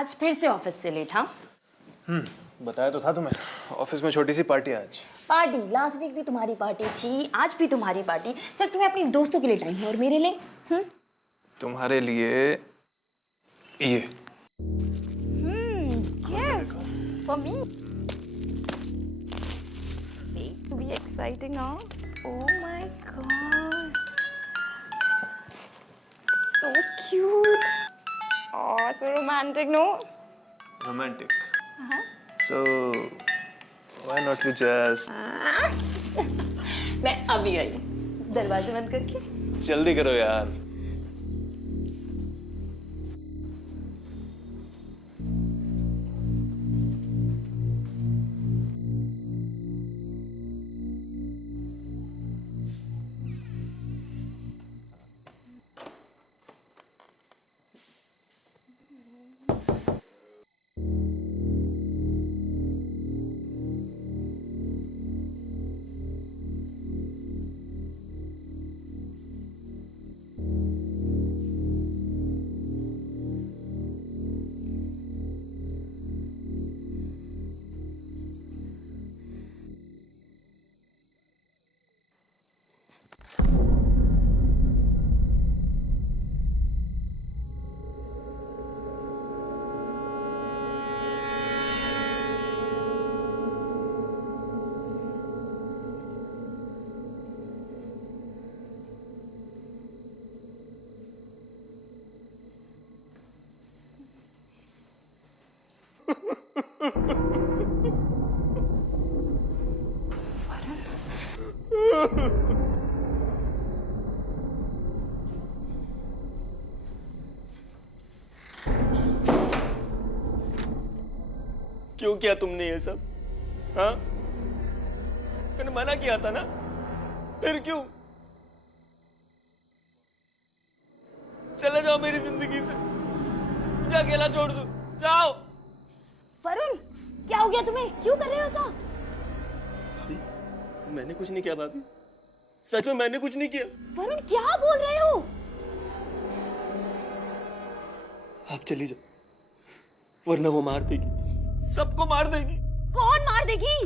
आज फिर से ऑफिस से लेट? हाँ, बताया तो था तुम्हें, ऑफिस में छोटी सी पार्टी है आज। पार्टी? लास्ट वीक भी तुम्हारी पार्टी थी, आज भी तुम्हारी पार्टी। सिर्फ तुम्हें अपने दोस्तों के लिए टाइम है और मेरे लिए? तुम्हारे लिए ये gift for me. To be exciting. हाँ, oh my god, so cute. Oh, so romantic, no? Romantic. So why not we just मैं अभी आई, दरवाजे बंद करके। जल्दी करो यार। क्यों किया तुमने ये सब? हाँ, मैंने मना किया था ना, फिर क्यों? चले जाओ मेरी जिंदगी से, मुझे अकेला छोड़ दो, जाओ। वरुण, क्या हो गया तुम्हें? क्यों कर रहे हो ऐसा? मैंने कुछ नहीं किया भाभी, सच में मैंने कुछ नहीं किया। वरुण, क्या बोल रहे हो? आप चली जाओ, वरना वो मार देगी, सबको मार देगी। कौन मार देगी?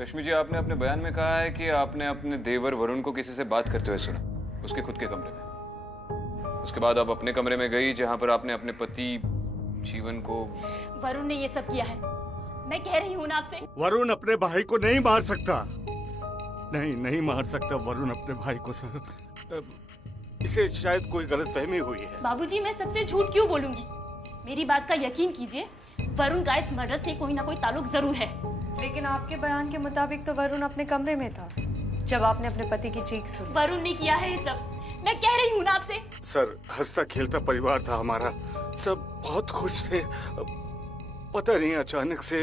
रश्मि जी, आपने अपने बयान में कहा है कि आपने अपने देवर वरुण को किसी से बात करते हुए सुना, उसके खुद के कमरे में। उसके बाद आप अपने कमरे में गई जहां पर आपने अपने पति जीवन को। वरुण ने ये सब किया है, मैं कह रही हूँ ना आपसे। वरुण अपने भाई को नहीं मार सकता, नहीं मार सकता वरुण अपने भाई को सर। इसे शायद कोई गलतफहमी हुई है। बाबूजी, मैं सबसे झूठ क्यों बोलूंगी? मेरी बात का यकीन कीजिए, वरुण का इस मर्डर से कोई ना कोई ताल्लुक जरूर है। लेकिन आपके बयान के मुताबिक तो वरुण अपने कमरे में था जब आपने अपने पति की चीख सुनी। वरुण ने किया है ये सब, मैं कह रही हूँ ना आपसे। सर, हंसता खेलता परिवार था हमारा, सब बहुत खुश थे। पता नहीं अचानक से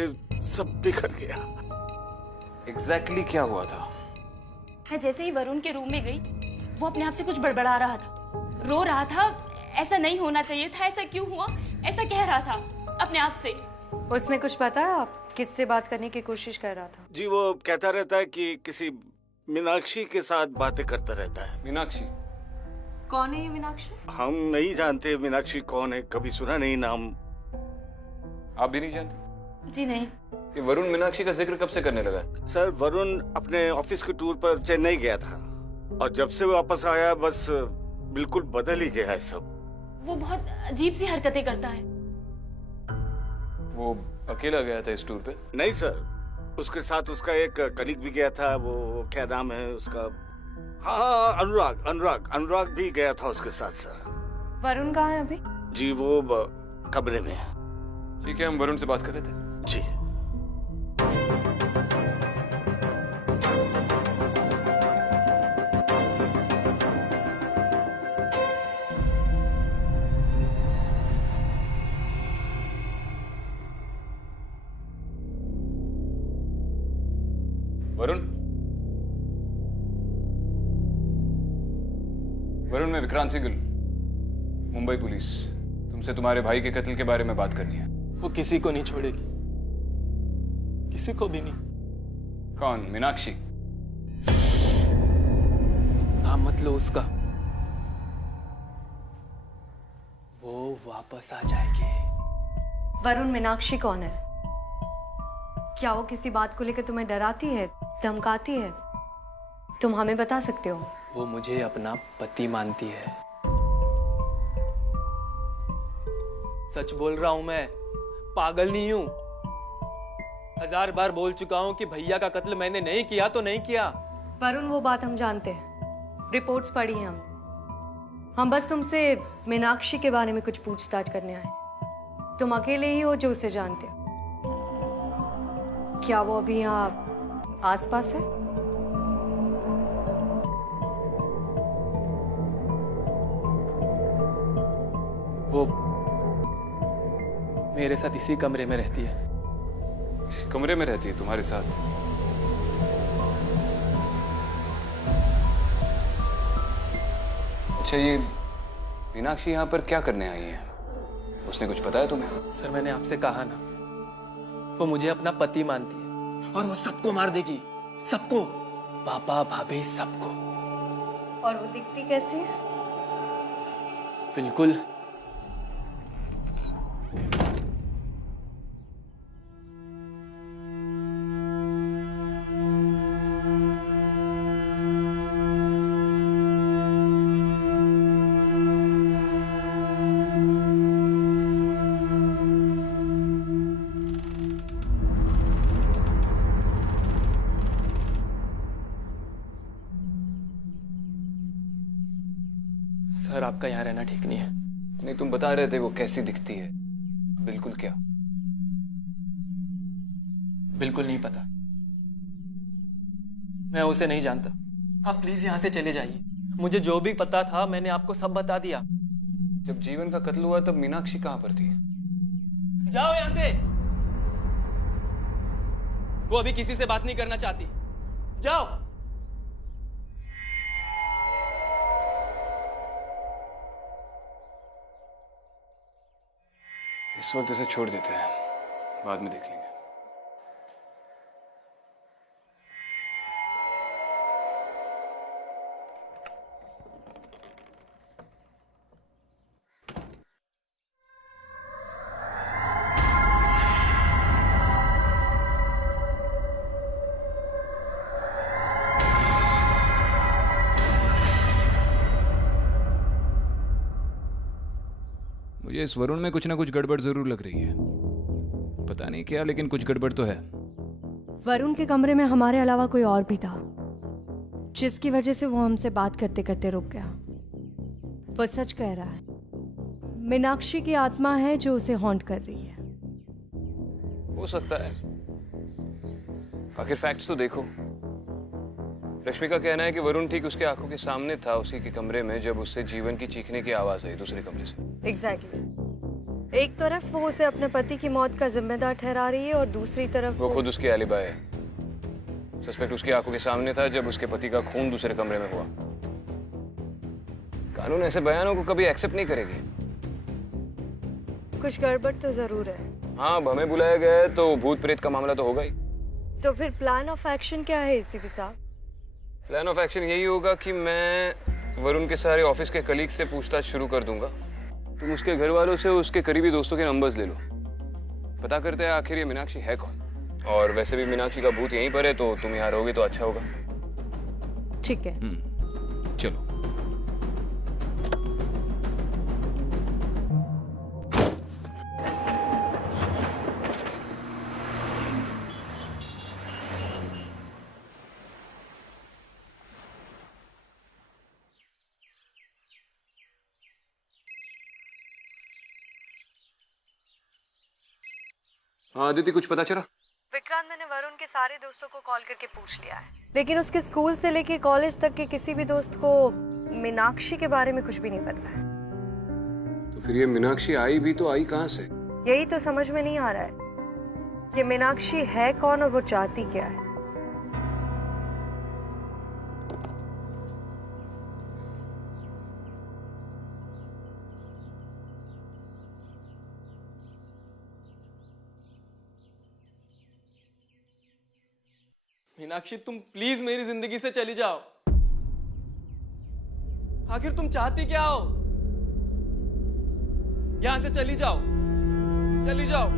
सब बिखर गया। एग्जैक्टली क्या हुआ था? मैं जैसे ही वरुण के रूम में गई, वो अपने आप से कुछ बड़बड़ा रहा था, रो रहा था। ऐसा नहीं होना चाहिए था, ऐसा क्यों हुआ, ऐसा कह रहा था अपने आप से। उसने कुछ बताया आप किससे बात करने की कोशिश कर रहा था? जी, वो कहता रहता है कि किसी मीनाक्षी के साथ बातें करता रहता है। मीनाक्षी? कौन है ये मीनाक्षी? हम नहीं जानते मीनाक्षी कौन है, कभी सुना नहीं नाम। आप भी नहीं जानते? जी नहीं। ये वरुण मीनाक्षी का जिक्र कब से करने लगा? सर, वरुण अपने ऑफिस के टूर पर चेन्नई गया था और जब से वापस आया बस बिल्कुल बदल ही गया है सब। वो बहुत अजीब सी हरकतें करता है। वो अकेला गया था इस टूर पे? नहीं सर, उसके साथ उसका एक कलीग भी गया था। वो क्या नाम है उसका? हाँ, अनुराग भी गया था उसके साथ सर। वरुण कहाँ है अभी? जी, वो कमरे में। ठीक है, हम वरुण से बात कर लेते हैं। जी। वरुण, वरुण, मैं विक्रांत सिंगल, मुंबई पुलिस। तुमसे तुम्हारे भाई के कत्ल के बारे में बात करनी है। वो किसी को नहीं छोड़ेगी, किसी को भी नहीं। कौन? मीनाक्षी? नाम मत लो उसका, वो वापस आ जाएगी। वरुण, मीनाक्षी कौन है? क्या वो किसी बात को लेकर तुम्हें डराती है, धमकाती है? तुम हमें बता सकते हो? वो मुझे अपना पति मानती है। सच बोल रहा हूं मैं, पागल नहीं हूं। 1000 बार बोल चुका हूं कि भैया का कत्ल मैंने नहीं किया तो नहीं किया। वरुण, वो बात हम जानते हैं, रिपोर्ट्स पढ़ी हैं हम बस तुमसे मीनाक्षी के बारे में कुछ पूछताछ करने आए। तुम अकेले ही हो जो उसे जानते हो। क्या वो अभी यहाँ आसपास है? वो मेरे साथ इसी कमरे में रहती है। इसी कमरे में रहती है तुम्हारे साथ? अच्छा, ये मीनाक्षी यहाँ पर क्या करने आई है? उसने कुछ बताया तुम्हें? सर, मैंने आपसे कहा ना, वो मुझे अपना पति मानती है और वो सबको मार देगी, सबको, पापा भाभी सबको। और वो दिखती कैसी है? बिल्कुल सर, आपका यहाँ रहना ठीक नहीं है। नहीं, तुम बता रहे थे वो कैसी दिखती है। बिल्कुल क्या? बिल्कुल नहीं पता, मैं उसे नहीं जानता। आप प्लीज यहाँ से चले जाइए। मुझे जो भी पता था मैंने आपको सब बता दिया। जब जीवन का कत्ल हुआ तब मीनाक्षी कहाँ पर थी? जाओ यहाँ से। वो अभी किसी से बात नहीं करना चाहती। जाओ। इस वक्त इसे छोड़ देते हैं, बाद में देख लेंगे। मुझे इस वरुण में कुछ ना कुछ गड़बड़ जरूर लग रही है। पता नहीं क्या, लेकिन कुछ गड़बड़ तो है। वरुण के कमरे में हमारे अलावा कोई और भी था, जिसकी वजह से वो हमसे बात करते करते रुक गया। वो सच कह रहा है, मीनाक्षी की आत्मा है जो उसे हॉन्ट कर रही है। हो सकता है, आखिर फैक्ट्स तो देखो। रश्मि का कहना है कि वरुण ठीक उसके आंखों के सामने था, उसी के कमरे में, जब उससे जीवन की चीखने की आवाज आई दूसरे कमरे से। एग्जैक्टली। एक तरफ वो उसे अपने पति की मौत का जिम्मेदार ठहरा रही है और दूसरी तरफ वो खुद उसकी एलिबाई है। सस्पेक्ट उसकी आंखों के सामने था जब उसके पति का खून दूसरे कमरे में हुआ। कानून ऐसे बयानों को कभी एक्सेप्ट नहीं करेगी। कुछ गड़बड़ तो जरूर है। हाँ, अब हमें बुलाया गया है तो भूत प्रेत का मामला तो होगा ही। तो फिर प्लान ऑफ एक्शन क्या है एसीपी साहब? प्लान ऑफ एक्शन यही होगा कि मैं वरुण के सारे ऑफिस के कलीग से पूछताछ शुरू कर दूंगा। तुम उसके घर वालों से उसके करीबी दोस्तों के नंबर्स ले लो। पता करते हैं आखिर ये मीनाक्षी है कौन। और वैसे भी मीनाक्षी का भूत यहीं पर है, तो तुम यहाँ रहोगे तो अच्छा होगा। ठीक है। चलो। हाँ आदित्य, कुछ पता चला? विक्रांत, मैंने वरुण के सारे दोस्तों को कॉल करके पूछ लिया है, लेकिन उसके स्कूल से लेके कॉलेज तक के किसी भी दोस्त को मीनाक्षी के बारे में कुछ भी नहीं पता है। तो फिर ये मीनाक्षी आई भी तो आई कहाँ से? यही तो समझ में नहीं आ रहा है, ये मीनाक्षी है कौन और वो चाहती क्या है। मीनाक्षी तुम प्लीज मेरी जिंदगी से चली जाओ। आखिर तुम चाहती क्या हो? यहां से चली जाओ, चली जाओ।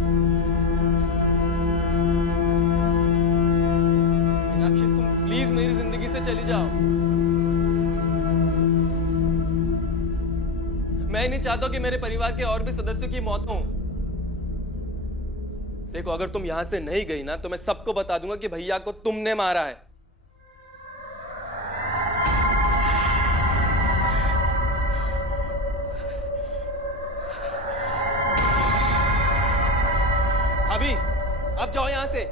मीनाक्षी तुम प्लीज मेरी जिंदगी से चली जाओ। मैं नहीं चाहता कि मेरे परिवार के और भी सदस्यों की मौत हो। देखो, अगर तुम यहां से नहीं गई ना तो मैं सबको बता दूंगा कि भैया को तुमने मारा है। अभी अब जाओ यहां से,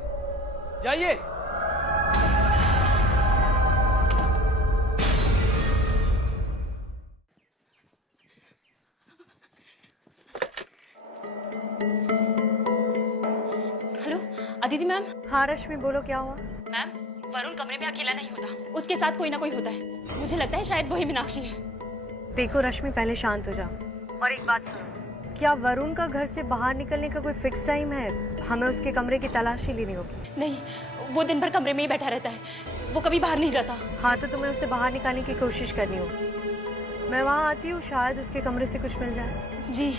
जाइए। Hello Aditi ma'am. हाँ रश्मि, बोलो क्या हुआ? मैम, वरुण कमरे में अकेला नहीं होता, उसके साथ कोई ना कोई होता है। मुझे लगता है शायद वही मीनाक्षी है। देखो रश्मि, पहले शांत हो जाओ और एक बात सुनो। क्या वरुण का घर से बाहर निकलने का कोई फिक्स टाइम है? हमें उसके कमरे की तलाशी लेनी होगी। नहीं, वो दिन भर कमरे में ही बैठा रहता है, वो कभी बाहर नहीं जाता। हाँ तो तुम्हें उसे बाहर निकालने की कोशिश करनी होगी। मैं वहाँ आती हूँ, शायद उसके कमरे से कुछ मिल जाए। जी।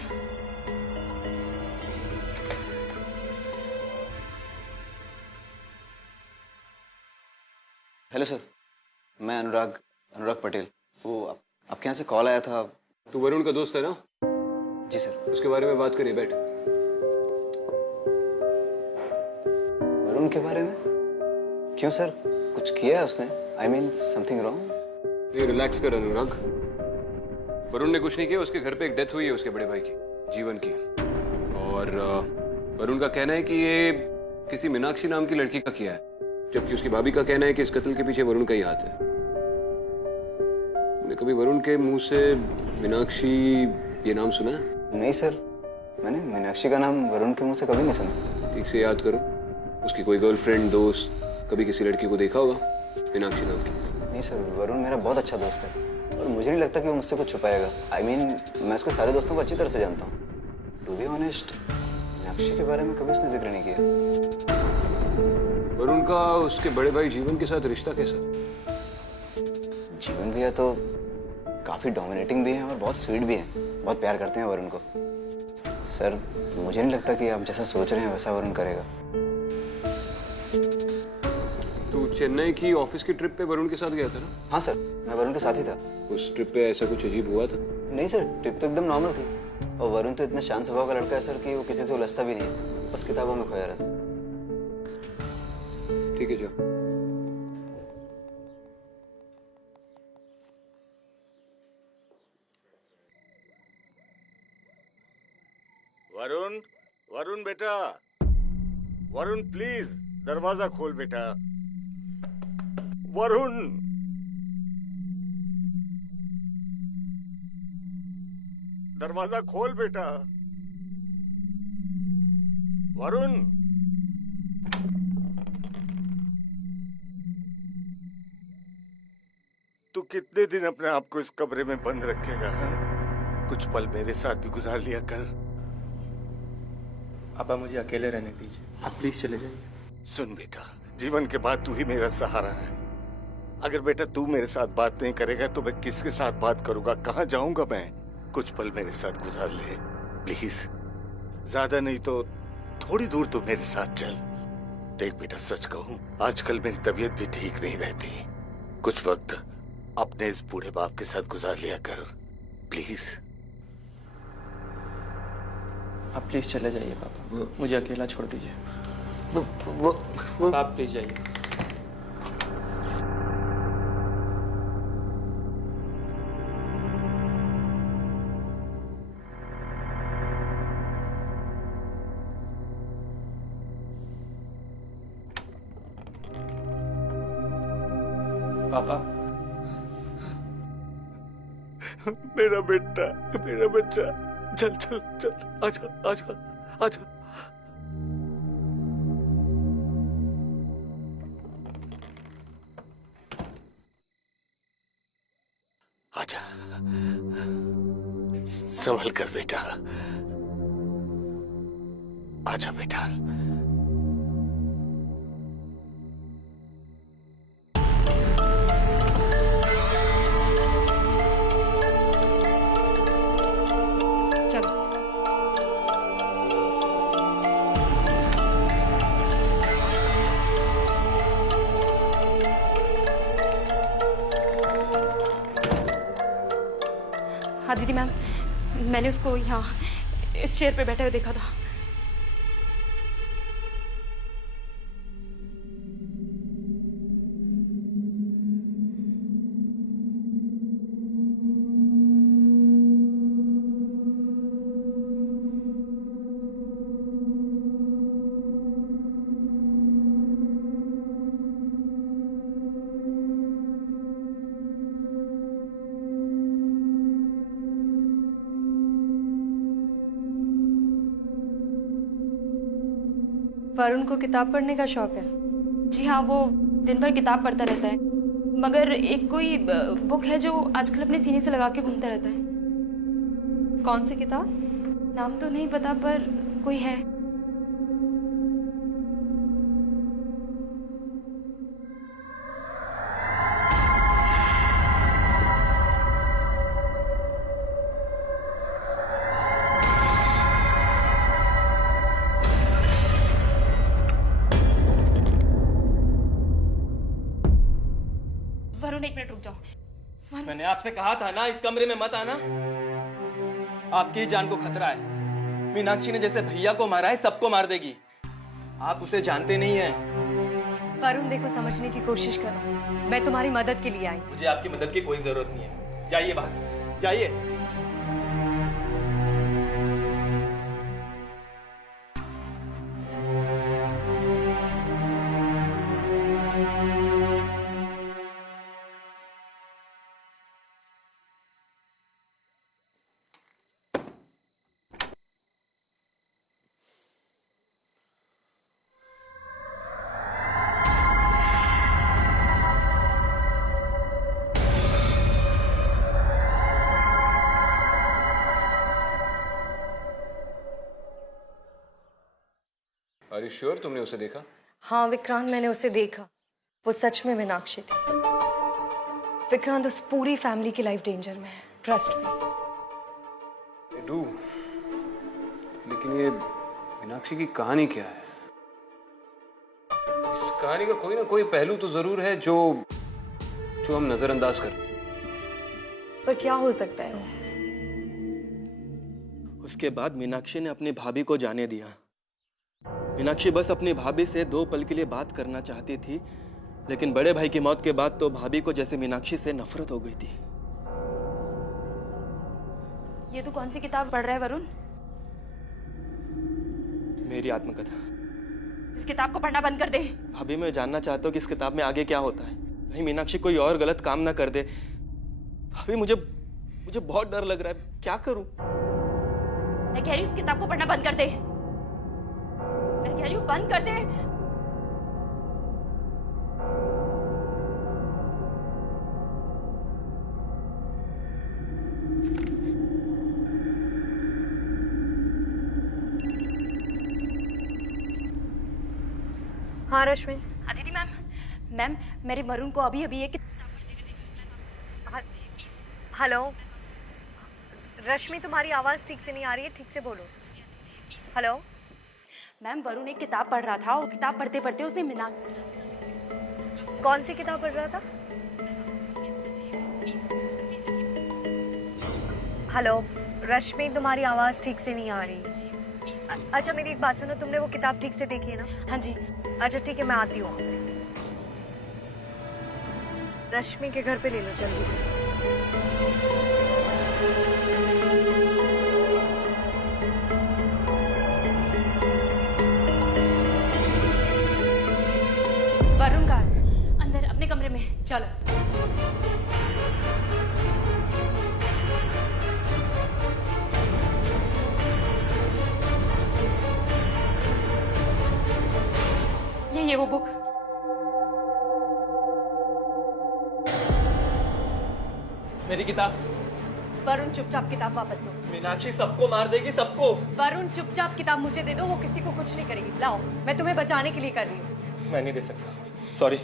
हेलो सर, मैं अनुराग पटेल। वो आपके यहाँ से कॉल आया था। तू वरुण का दोस्त है ना? जी सर। उसके बारे में बात करिए, बैठ। वरुण के बारे में? क्यों सर, कुछ किया है उसने? I mean something wrong? नहीं, रिलैक्स कर अनुराग। वरुण ने कुछ नहीं किया। उसके घर पे एक डेथ हुई है उसके बड़े भाई की, जीवन की। और वरुण का कहना है कि ये किसी मीनाक्षी नाम की लड़की का किया है, जबकि उसकी भाभी का कहना है कि इस कत्ल के पीछे वरुण का ही हाथ है। तुमने कभी वरुण के मुंह से मीनाक्षी ये नाम सुना है? नहीं सर, मैंने मीनाक्षी का नाम वरुण के मुंह से कभी नहीं सुना। ठीक से याद करो, उसकी कोई गर्लफ्रेंड, दोस्त, कभी किसी लड़की को देखा होगा मीनाक्षी नाम की? नहीं सर, वरुण मेरा बहुत अच्छा दोस्त है और मुझे नहीं लगता कि वो मुझसे कुछ छुपाएगा। आई मीन मैं उसके सारे दोस्तों को अच्छी तरह से जानता हूँ। टू बी ऑनेस्ट, मीनाक्षी के बारे में कभी उसने जिक्र नहीं किया। वरुण का उसके बड़े भाई जीवन के साथ रिश्ता कैसा था? जीवन भी है तो काफी डोमिनेटिंग भी है और बहुत स्वीट भी है, बहुत प्यार करते हैं वरुण को। सर मुझे नहीं लगता कि आप जैसा सोच रहे हैं वैसा वरुण करेगा। तू चेन्नई की ऑफिस की ट्रिप पे वरुण के साथ गया था ना? हाँ सर, मैं वरुण के साथ ही था। उस ट्रिप पे ऐसा कुछ अजीब हुआ था? नहीं सर, ट्रिप तो एकदम नॉर्मल थी और वरुण तो इतना शांत स्वभाव का लड़का है सर कि वो किसी से उलझता भी नहीं है, बस किताबों में खोया रहता। ठीक है, जाओ। वरुण, वरुण बेटा, वरुण प्लीज दरवाजा खोल बेटा। वरुण, दरवाजा खोल बेटा। वरुण, तू कितने दिन अपने आप को इस कमरे में बंद रखेगा? हाँ? कुछ पल मेरे साथ भी गुजार लिया कर। पापा मुझे अकेले रहने दीजिए, आप प्लीज चले जाइए। सुन बेटा, जीवन के बाद तू ही मेरा सहारा है। अगर बेटा तू मेरे साथ बात नहीं करेगा तो मैं किसके साथ बात करूंगा? कहाँ जाऊंगा मैं? कुछ पल मेरे साथ गुजार ले प्लीज। ज्यादा नहीं तो थोड़ी दूर तो मेरे साथ चल। देख बेटा, सच कहूं आजकल मेरी तबीयत भी ठीक नहीं रहती। कुछ वक्त अपने इस बूढ़े बाप के साथ गुजार लिया कर प्लीज। आप प्लीज चले जाइए पापा, मुझे अकेला छोड़ दीजिए। आप प्लीज जाइए। पापा, मेरा बेटा, मेरा बच्चा, चल चल चल, आजा आजा आजा। आजा, संभल कर बेटा, आजा बेटा। अदिति मैम, मैंने उसको यहाँ इस चेयर पे बैठे हुए देखा था। वरुण को किताब पढ़ने का शौक है। जी हाँ, वो दिन भर किताब पढ़ता रहता है, मगर एक कोई बुक है जो आजकल अपने सीने से लगा के घूमता रहता है। कौन सी किताब? नाम तो नहीं पता, पर कोई है। वरुण, एक मिनट रुक जाओ। मैंने आपसे कहा था ना इस कमरे में मत आना। आपकी ही जान को खतरा है। मीनाक्षी ने जैसे भैया को मारा है, सबको मार देगी। आप उसे जानते नहीं हैं। वरुण देखो, समझने की कोशिश करो, मैं तुम्हारी मदद के लिए आई। मुझे आपकी मदद की कोई जरूरत नहीं है। जाइए बाहर, जाइए। आर यू श्योर तुमने उसे देखा? हाँ विक्रांत, मैंने उसे देखा। वो सच में मीनाक्षी थी। विक्रांत, उस पूरी फैमिली की लाइफ डेंजर में है, ट्रस्ट मी। आई डू, लेकिन ये मीनाक्षी की कहानी क्या है? इस कहानी का कोई ना कोई पहलू तो जरूर है जो हम नजरअंदाज कर। पर क्या हो सकता है वो? उसके बाद मीनाक्षी ने अपनी भाभी को जाने दिया। मीनाक्षी बस अपनी भाभी से 2 पल के लिए बात करना चाहती थी, लेकिन बड़े भाई की मौत के बाद तो भाभी को जैसे मीनाक्षी से नफरत हो गई थी। ये तू कौन सी किताब पढ़ रहा है वरुण? मेरी आत्मकथा। इस किताब को पढ़ना बंद कर दे। भाभी, मैं जानना चाहता हूँ कि इस किताब में आगे क्या होता है। कहीं मीनाक्षी कोई और गलत काम ना कर दे। भाभी, मुझे बहुत डर लग रहा है। क्या करूं? मैं कह रही हूँ इस किताब को पढ़ना बंद कर दे। मैं कह रही हूँ बंद कर दे। हाँ रश्मि। अदिति मैम, मेरे वरुण को अभी अभी एक किताब पढ़ते हुए देखा। हेलो रश्मि, तुम्हारी आवाज ठीक से नहीं आ रही है, ठीक से बोलो। हेलो मैम, वरुण एक किताब पढ़ रहा था और किताब पढ़ते पढ़ते उसने कौन सी किताब पढ़ रहा था? हेलो रश्मि, तुम्हारी आवाज ठीक से नहीं आ रही। अच्छा मेरी एक बात सुनो, तुमने वो किताब ठीक से देखी है ना? हाँ जी। अच्छा ठीक है, मैं आती हूँ। रश्मि के घर पे ले लो जल्दी से। वरुण कहाँ है? अंदर अपने कमरे में। चलो। ये वो बुक। मेरी किताब। वरुण चुपचाप किताब वापस दो। मीनाक्षी सबको मार देगी, सबको। वरुण चुपचाप किताब मुझे दे दो, वो किसी को कुछ नहीं करेगी। लाओ, मैं तुम्हें बचाने के लिए कर रही हूँ। मैं नहीं दे सकता, सॉरी।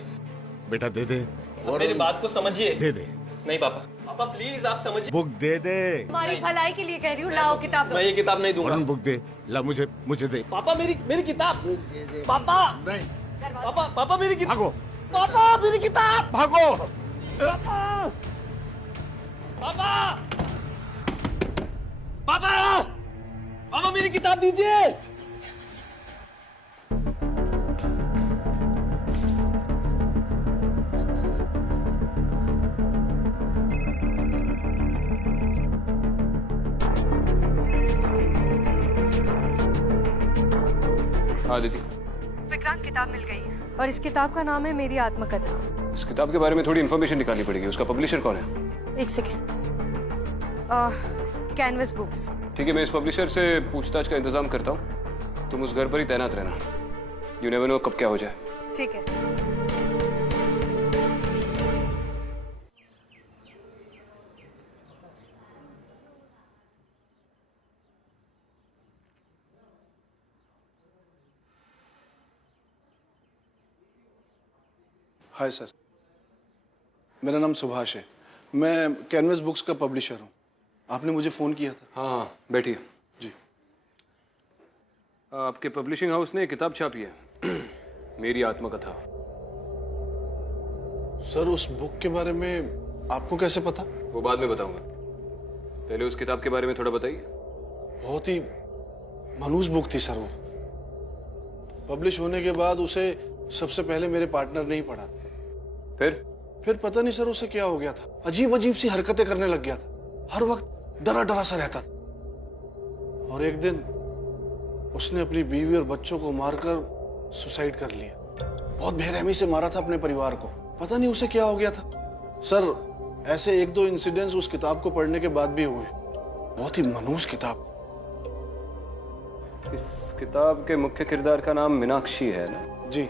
बेटा दे दे। मेरी बात को समझिए। दे दे। नहीं पापा, पापा प्लीज आप समझिए। बुक दे दे। तुम्हारी भलाई के लिए कह रही हूँ, लाओ किताब दो। मैं ये किताब नहीं दूंगा। वरुण बुक दे। ला मुझे दे। पापा मेरी किताब। पापा नहीं। पापा मेरी किताब। भागो। पापा मेरी किताब। भागो। पापा। पापा, पापा मेरी किताब दीजिए। हाँ दीदी, विक्रांत किताब मिल गई है और इस किताब का नाम है मेरी आत्मकथा। इस किताब के बारे में थोड़ी इन्फॉर्मेशन निकालनी पड़ेगी। उसका पब्लिशर कौन है? एक सेकेंड। Canvas books. ठीक है, मैं इस पब्लिशर से पूछताछ का इंतजाम करता हूँ। तुम उस घर पर ही तैनात रहना। यू नेवर नो कब क्या हो जाए। ठीक है। हाय सर, मेरा नाम सुभाष है। मैं कैनवस बुक्स का पब्लिशर हूँ। आपने मुझे फ़ोन किया था। हाँ हाँ, बैठिए। जी। आपके पब्लिशिंग हाउस ने एक किताब छापी है, मेरी आत्मकथा। सर, उस बुक के बारे में आपको कैसे पता? वो बाद में बताऊंगा, पहले उस किताब के बारे में थोड़ा बताइए। बहुत ही मनहूस बुक थी सर। वो पब्लिश होने के बाद उसे सबसे पहले मेरे पार्टनर ने ही पढ़ा। फिर पता नहीं सर उसे क्या हो गया था। अजीब अजीब सी हरकतें करने लग गया था। हर वक्त डरा डरा सा रहता था। और एक दिन उसने अपनी बीवी और बच्चों को मारकर सुसाइड कर लिया। बहुत बेरहमी से मारा था अपने परिवार को। पता नहीं उसे क्या हो गया था सर। ऐसे एक दो इंसिडेंट्स उस किताब को पढ़ने के बाद भी हुए। बहुत ही मनहूस किताब। इस किताब के मुख्य किरदार का नाम मीनाक्षी है ना? जी।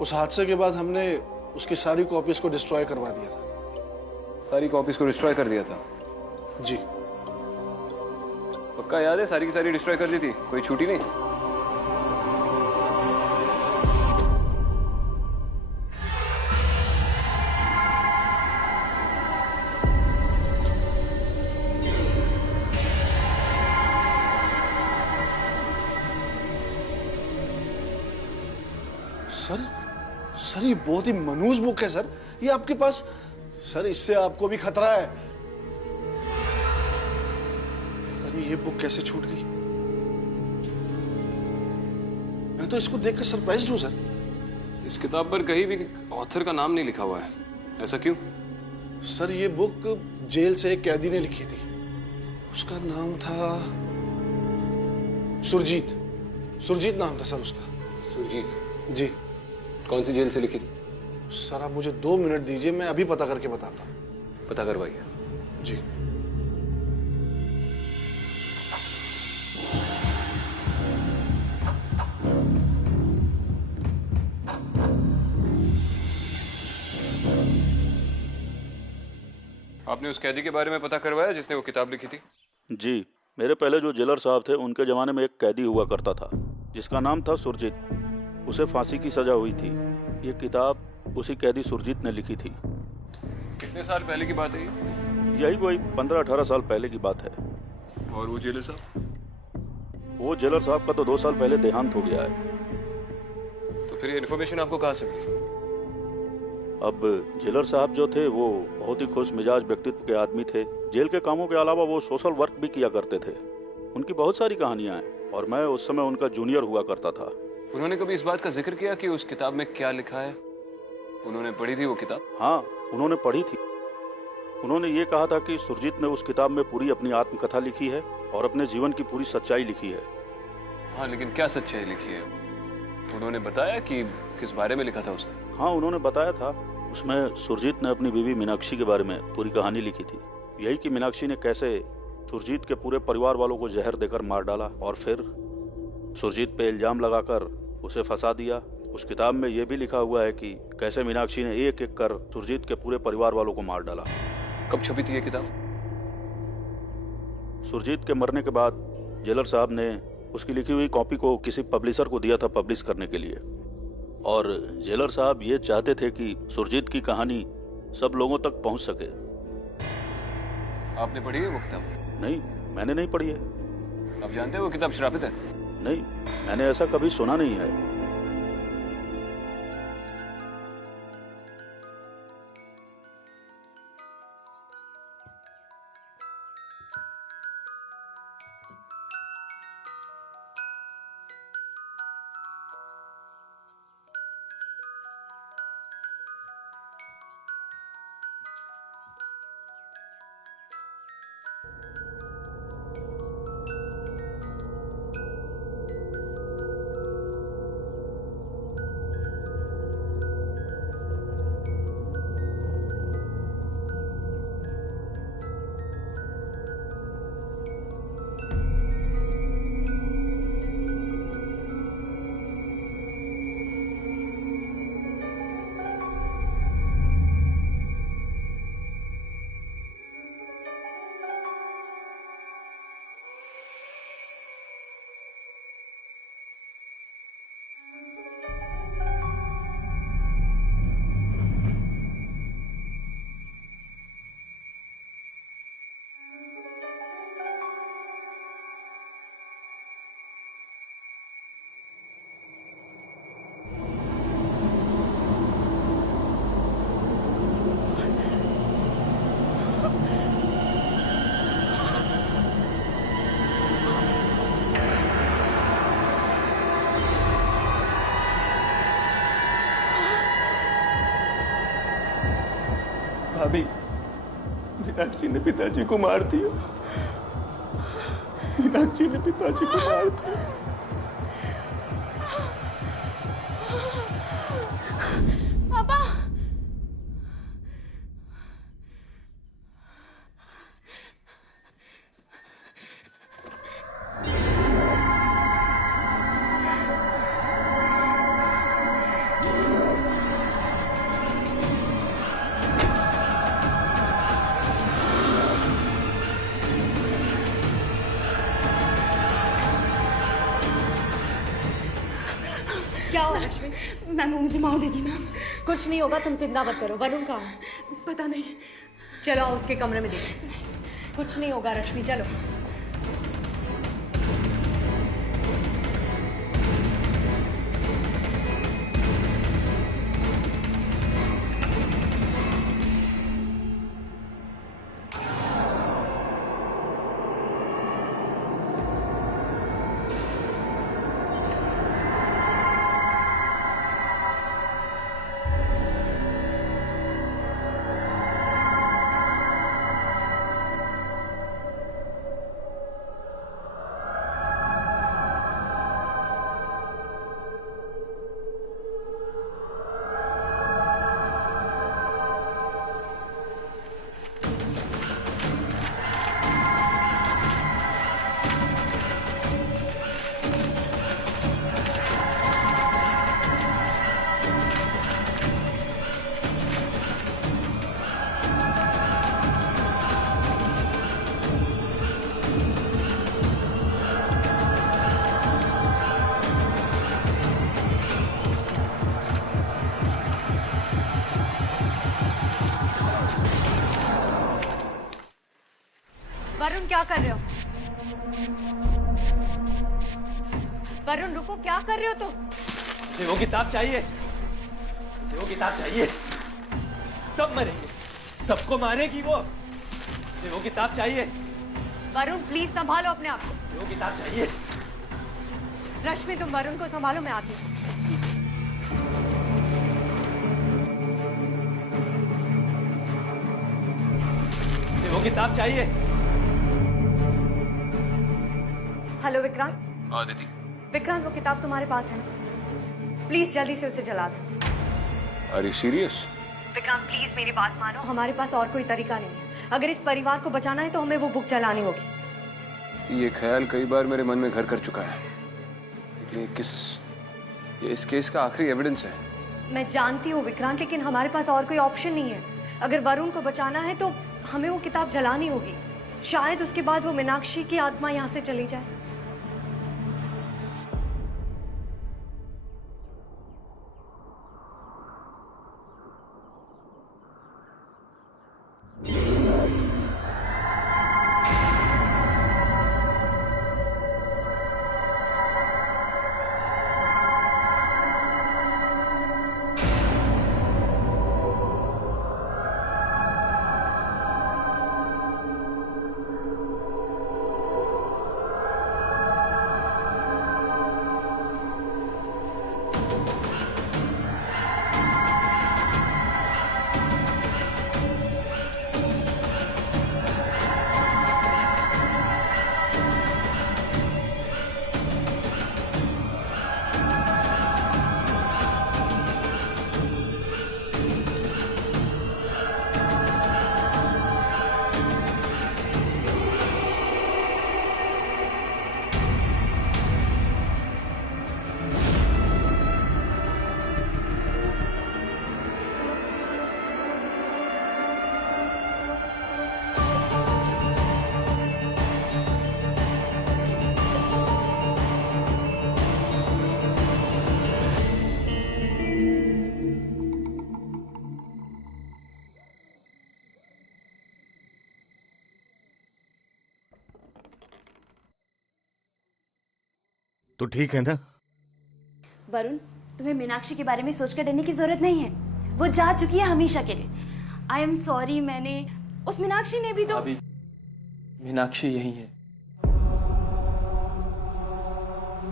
उस हादसे के बाद हमने उसकी सारी कॉपीज को डिस्ट्रॉय करवा दिया था। सारी कॉपीज को डिस्ट्रॉय कर दिया था? जी। पक्का याद है? सारी की सारी डिस्ट्रॉय कर दी थी, कोई छूटी नहीं? सर ये बहुत ही मनहूस बुक है सर। ये आपके पास सर, इससे आपको भी खतरा है। पता नहीं ये बुक कैसे छूट गई। मैं तो इसको देखकर सरप्राइज्ड हूं सर। इस किताब पर कहीं भी ऑथर का नाम नहीं लिखा हुआ है, ऐसा क्यों? सर ये बुक जेल से एक कैदी ने लिखी थी। उसका नाम था सुरजीत। सुरजीत नाम था सर उसका। सुरजीत? जी। कौन सी जेल से लिखी थी? सर आप मुझे 2 मिनट दीजिए, मैं अभी पता करके बताता हूँ। पता करवाइए। जी। आपने उस कैदी के बारे में पता करवाया जिसने वो किताब लिखी थी? जी, मेरे पहले जो जेलर साहब थे उनके ज़माने में एक कैदी हुआ करता था जिसका नाम था सुरजीत। उसे फांसी की सज़ा हुई थी। ये किताब उसी कैदी सुरजीत ने लिखी थी। कितने साल पहले की बात है ये? यही कोई 15-18 साल पहले की बात है। और वो जेलर साहब? वो जेलर साहब का तो 2 साल पहले देहांत हो गया है। तो फिर ये इन्फॉर्मेशन आपको कहाँ से मिली? अब जेलर साहब जो थे वो बहुत ही खुश मिजाज व्यक्तित्व के आदमी थे। जेल के कामों के अलावा वो सोशल वर्क भी किया करते थे। उनकी बहुत सारी कहानियां हैं और मैं उस समय उनका जूनियर हुआ करता था। उन्होंने कभी इस बात का जिक्र किया कि उस किताब में क्या लिखा है? उन्होंने पढ़ी थी वो किताब? हाँ, उन्होंने पढ़ी थी। उन्होंने ये कहा था कि सुरजीत ने उस किताब में पूरी अपनी आत्मकथा लिखी है और अपने जीवन की पूरी सच्चाई लिखी है। हाँ, लेकिन क्या सच्चाई लिखी है? उन्होंने बताया कि किस बारे में लिखा था उसने? हाँ, उन्होंने बताया था। उसमें सुरजीत ने अपनी बीवी मीनाक्षी के बारे में पूरी कहानी लिखी थी। यही कि मीनाक्षी ने कैसे सुरजीत के पूरे परिवार वालों को जहर देकर मार डाला और फिर सुरजीत पे इल्जाम लगाकर उसे फंसा दिया। उस किताब में यह भी लिखा हुआ है कि कैसे मीनाक्षी ने एक एक कर सुरजीत के पूरे परिवार वालों को मार डाला। कब छपी थी ये किताब? सुरजीत के मरने के बाद जेलर साहब ने उसकी लिखी हुई कॉपी को किसी पब्लिशर को दिया था पब्लिश करने के लिए। और जेलर साहब ये चाहते थे कि सुरजीत की कहानी सब लोगों तक पहुंच सके। आपने पढ़ी है वो किताब? नहीं, मैंने नहीं पढ़ी है। आप जानते हैं वो किताब श्रापित है? नहीं, मैंने ऐसा कभी सुना नहीं है। भाभी, मीनाक्षी ने पिताजी को मार दिया। मीनाक्षी ने पिताजी को मार दिया। पापा, क्या हो रश्मि? मैम वो मुझे मार देगी मैम। कुछ नहीं होगा, तुम चिंता मत करो। वरुण कहाँ है? पता नहीं। चलो आओ उसके कमरे में देखो। कुछ नहीं होगा रश्मि, चलो। वरुण क्या कर रहे हो? वरुण रुको, क्या कर रहे हो तुम? मुझे वो किताब चाहिए। मुझे वो किताब चाहिए। सब मरेंगे, सबको मारेगी वो। मुझे वो किताब चाहिए। वरुण प्लीज संभालो अपने आप को। मुझे वो किताब चाहिए। रश्मि तुम वरुण को संभालो, मैं आती हूँ। मुझे वो किताब चाहिए। हेलो विक्रांत। आदिति, विक्रांत वो किताब तुम्हारे पास है ना? प्लीज जल्दी से उसे जला दो। Are you serious? Vikrant please मेरी बात मानो, हमारे पास और कोई तरीका नहीं है। अगर इस परिवार को बचाना है तो हमें वो बुक जलानी होगी। ये ख्याल कई बार मेरे मन में घर कर चुका है, लेकिन ये इस केस का आखिरी एविडेंस है। मैं जानती हूँ विक्रांत, लेकिन हमारे पास और कोई ऑप्शन नहीं है। अगर वरुण को बचाना है तो हमें वो किताब जलानी होगी। शायद उसके बाद वो मीनाक्षी की आत्मा यहाँ से चली जाए। तो ठीक है ना? वरुण, तुम्हें मीनाक्षी के बारे में सोचकर डरने की जरूरत नहीं है। वो जा चुकी है हमेशा के लिए। आई एम सॉरी, मैंने उस मीनाक्षी ने भी तो। भाभी, मीनाक्षी यही है,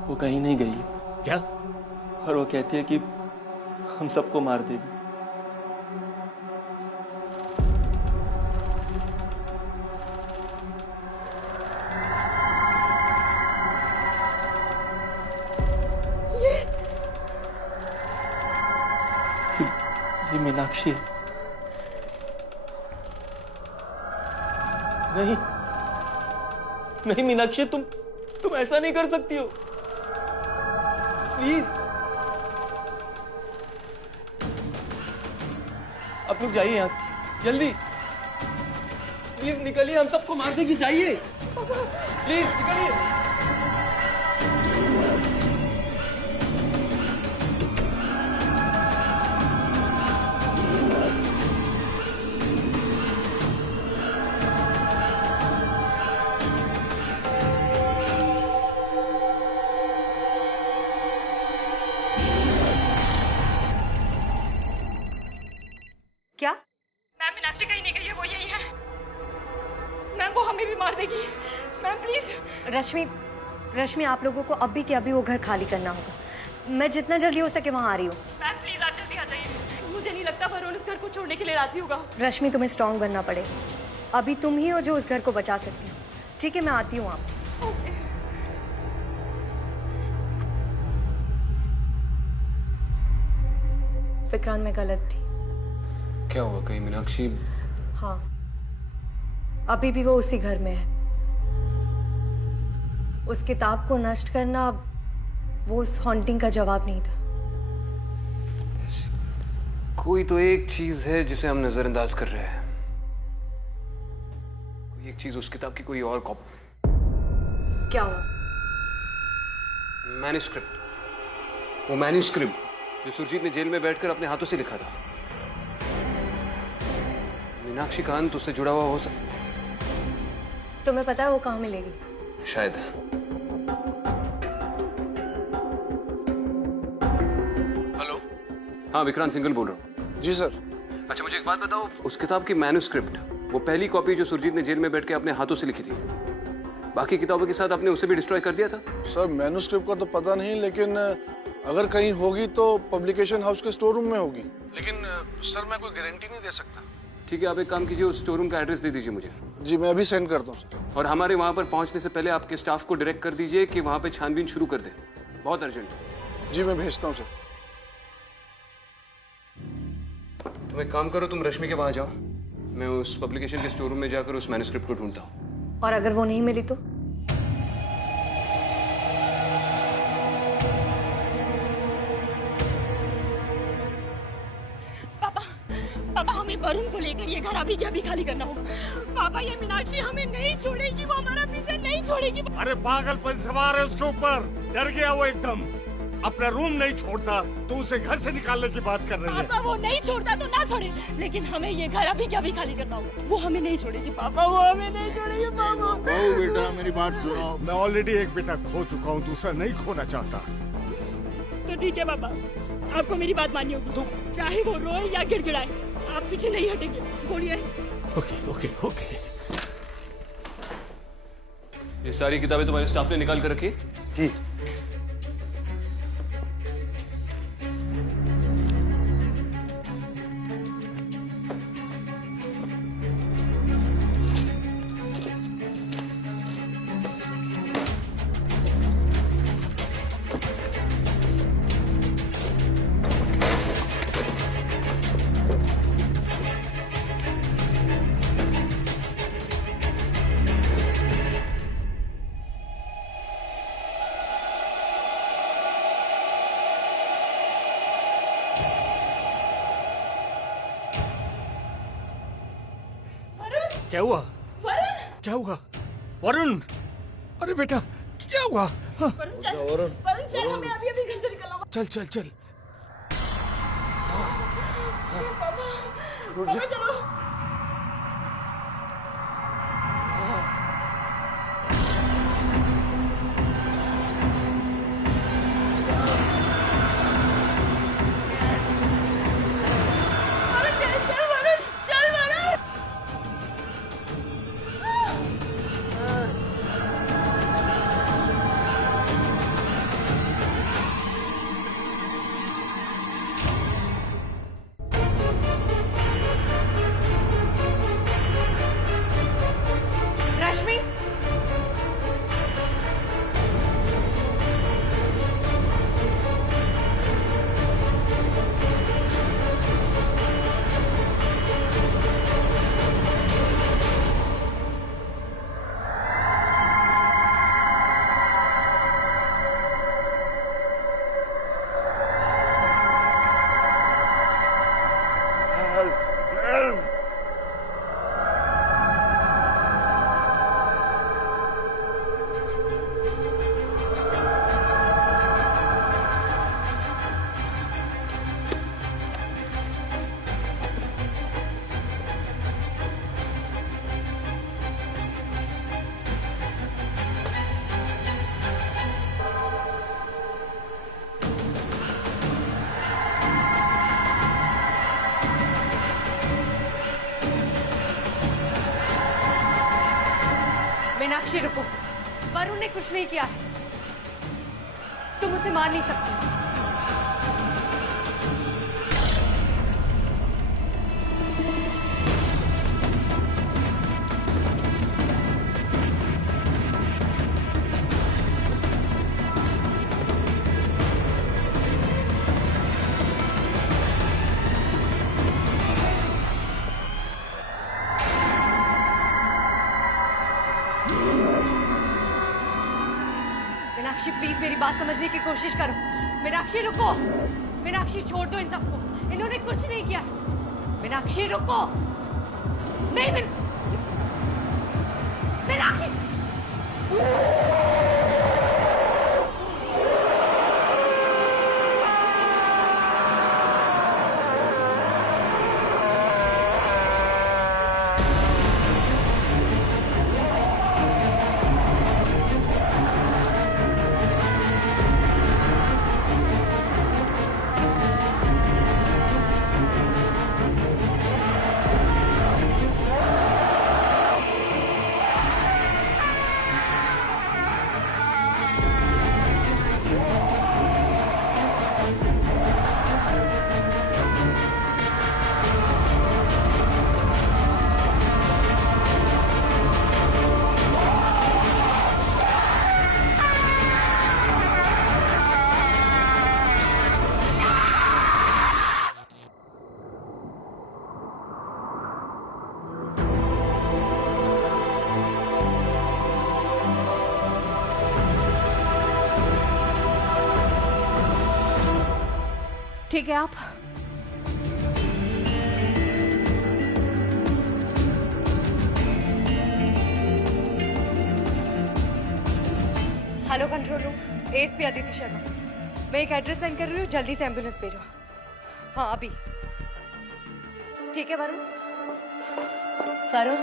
वो कहीं नहीं गई है। क्या? और वो कहती है कि हम सबको मार देगी। ये मीनाक्षी है। नहीं नहीं मीनाक्षी, तुम ऐसा नहीं कर सकती हो, प्लीज। आप लोग जाइए यहां से जल्दी, प्लीज निकलिए, हम सबको मार देगी, जाइए प्लीज निकलिए। क्या? मैम मीनाक्षी कहीं नहीं गई है, वो यही है। मैम वो हमें भी मार देगी। Ma'am please. रश्मि, आप लोगों को अभी के अभी वो घर खाली करना होगा। मैं जितना जल्दी हो सके वहाँ आ रही हूँ। मैम प्लीज आप जल्दी आ जाइए। मुझे नहीं लगता वरुण इस घर को छोड़ने के लिए राजी होगा। रश्मि, तुम्हें स्ट्रांग बनना पड़ेगा। अभी तुम ही हो जो उस घर को बचा सकती हो। ठीक है, मैं आती हूँ। आप विक्रांत, मैं गलत थी। क्या हुआ? कहीं मीनाक्षी? हाँ, अभी भी वो उसी घर में है। उस किताब को नष्ट करना वो उस हॉन्टिंग का जवाब नहीं था। कोई तो एक चीज है जिसे हम नजरअंदाज कर रहे हैं। कोई एक चीज, उस किताब की कोई और कॉपी। क्या हुआ? मैन्युस्क्रिप्ट। वो मैन्युस्क्रिप्ट जो सुरजीत ने जेल में बैठकर अपने हाथों से लिखा था। मीनाक्षी का अंत उससे जुड़ा हुआ हो सकता। तुम्हें पता है वो कहाँ मिलेगी? शायद। हेलो। हाँ, विक्रांत सिंघल बोल रहा हूँ। जी सर। अच्छा, मुझे एक बात बताओ, उस किताब की मैन्युस्क्रिप्ट, वो पहली कॉपी जो सुरजीत ने जेल में बैठ के अपने हाथों से लिखी थी, बाकी किताबों के साथ आपने उसे भी डिस्ट्रॉय कर दिया था? सर, मैन्युस्क्रिप्ट का तो पता नहीं, लेकिन अगर कहीं होगी तो पब्लिकेशन हाउस के स्टोर रूम में होगी। लेकिन सर, मैं कोई गारंटी नहीं दे सकता। ठीक है, आप एक काम कीजिए, उस स्टोर रूम का एड्रेस दे दीजिए मुझे। जी, मैं अभी सेंड करता हूँ सर। और हमारे वहां पर पहुंचने से पहले आपके स्टाफ को डायरेक्ट कर दीजिए कि वहां पे छानबीन शुरू कर दे। बहुत अर्जेंट है। जी, मैं भेजता हूँ सर। तुम एक काम करो, तुम रश्मि के वहां जाओ, मैं उस पब्लिकेशन के स्टोर रूम में जाकर उस मैन्युस्क्रिप्ट को ढूंढता हूँ। और अगर वो नहीं मिली तो? पापा, हमें वरुण को लेकर ये घर अभी के अभी खाली करना होगा। पापा, ये मीनाक्षी हमें नहीं छोड़ेगी, वो हमारा पीछे नहीं छोड़ेगी। अरे पागलपन सवार है उसके ऊपर, डर गया वो एकदम। अपना रूम नहीं छोड़ता तो उसे घर से निकालने की बात कर रही है। पापा, वो नहीं छोड़ता तो ना छोड़े, लेकिन हमें ये घर अभी के अभी खाली करना होगा। वो हमें नहीं छोड़ेगी पापा, वो हमें नहीं छोड़ेगी पापा। बेटा, मेरी बात सुनो। मैं ऑलरेडी एक बेटा खो चुका हूँ, दूसरा नहीं खोना चाहता। तो ठीक है पापा, आपको मेरी बात माननी होगी। तो चाहे वो रोए या गिड़गिड़ाए, आप पीछे नहीं हटेंगे। बोलिए। Okay okay okay. ये सारी किताबें तुम्हारे स्टाफ ने निकाल कर रखी? जी। क्या हुआ? वरुण! क्या हुआ? वरुण! अरे बेटा, क्या हुआ? हाँ। वरुण चल, वरुण चल, हमें अभी अभी घर से निकलना होगा। चल चल चल। पापा चलो। वरुण चल चल, वरुण चल, वरुण। मीनाक्षी रुको, वरुण ने कुछ नहीं किया, तुम उसे मार नहीं सकती। मीनाक्षी प्लीज मेरी बात समझने की कोशिश करो। मीनाक्षी रुको, मीनाक्षी छोड़ दो इन सबको, इन्होंने कुछ नहीं किया। मीनाक्षी रुको, नहीं मीनाक्षी। ठीक है, आप hello control room, ASP Aditi Sharma. मैं एक एड्रेस सेंड कर रही हूँ, जल्दी से एम्बुलेंस भेजो। हाँ अभी। ठीक है वरुण। वरुण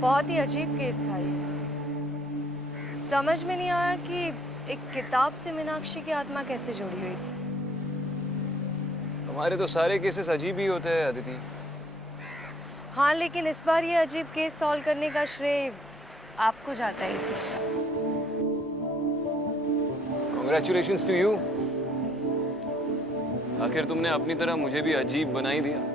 बहुत ही अजीब केस था ये। समझ में नहीं आया कि एक किताब से मीनाक्षी की आत्मा कैसे जुड़ी हुई थी। हमारे तो सारे केसेस अजीब ही होते हैं अदिति। हाँ लेकिन इस बार ये अजीब केस सॉल्व करने का श्रेय आपको जाता है इसी। Congratulations to you। आखिर तुमने अपनी तरह मुझे भी अजीब बना ही दिया।